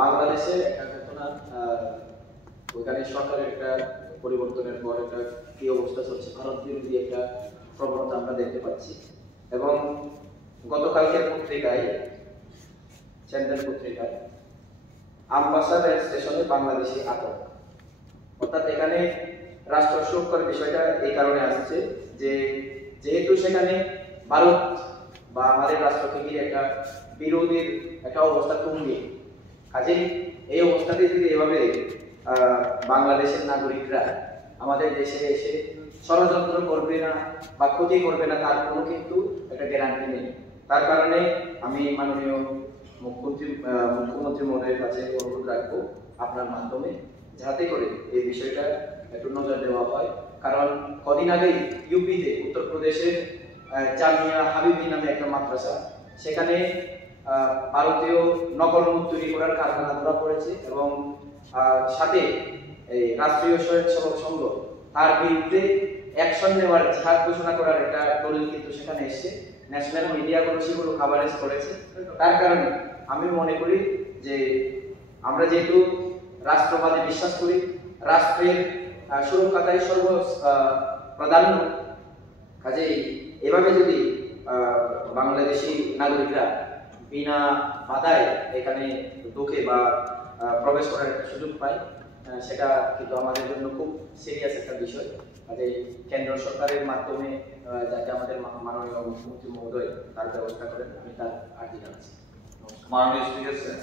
বাংলাদেশে একটা ঘটনা, ওইখানে সরকারের একটা পরিবর্তনের পর একটা কি অবস্থা চলছে, ভারত বিরোধী একটা প্রবণতা আমরা দেখতে পাচ্ছি। এবং গতকালকের পত্রিকায়, চ্যানেল পত্রিকায়, আমবাসা রেল স্টেশনে বাংলাদেশি আটক। অর্থাৎ এখানে রাষ্ট্র সুরক্ষার বিষয়টা এই কারণে আসছে যে যেহেতু সেখানে ভারত বা আমাদের রাষ্ট্রকে ঘিরে একটা বিরোধীর একটা অবস্থা তুঙ্গে, কাজেই এই অবস্থাতে যদি এভাবে বাংলাদেশের নাগরিকরা আমাদের দেশে এসে ষড়যন্ত্র করবে না বা ক্ষতি করবে না, তার কোনো কিন্তু একটা গ্যারান্টি নেই। তার কারণে আমি মাননীয় মুখ্যমন্ত্রী মহোদয়ের কাছে অনুরোধ রাখবো আপনার মাধ্যমে, যাতে করে এই বিষয়টা একটু নজর দেওয়া হয়। কারণ কদিন আগেই ইউপিতে, উত্তরপ্রদেশের জামিয়া হাবিবি নামে একটা মাদ্রাসা, সেখানে ভারতীয় নকল নোট তৈরি করার কারখানা ধরা পড়েছে এবং সাথে এই রাষ্ট্রীয় স্বয়ংসেবক সংঘ তার বিরুদ্ধে অ্যাকশন নেওয়ার, জিহাদ ঘোষণা করার একটা দলিল কিন্তু সেখানে এসে ন্যাশনাল মিডিয়াগুলো সেগুলো কাভারেজ করেছে। তার কারণে আমি মনে করি যে আমরা যেহেতু রাষ্ট্রবাদে বিশ্বাস করি, রাষ্ট্রের সুরক্ষাটাই প্রাধান্য, কাজেই এভাবে যদি বাংলাদেশি নাগরিকরা বিনা বাধায় এখানে ঢুকে বা প্রবেশ করার একটা সুযোগ পায়, সেটা কিন্তু আমাদের জন্য খুব সিরিয়াস একটা বিষয়। কাজেই কেন্দ্র সরকারের মাধ্যমে যাতে আমাদের মাননীয় মুখ্যমন্ত্রী মহোদয় তার ব্যবস্থা করেন, আমি তার আর্জি জানাচ্ছি। মাননীয় স্পিকার স্যার।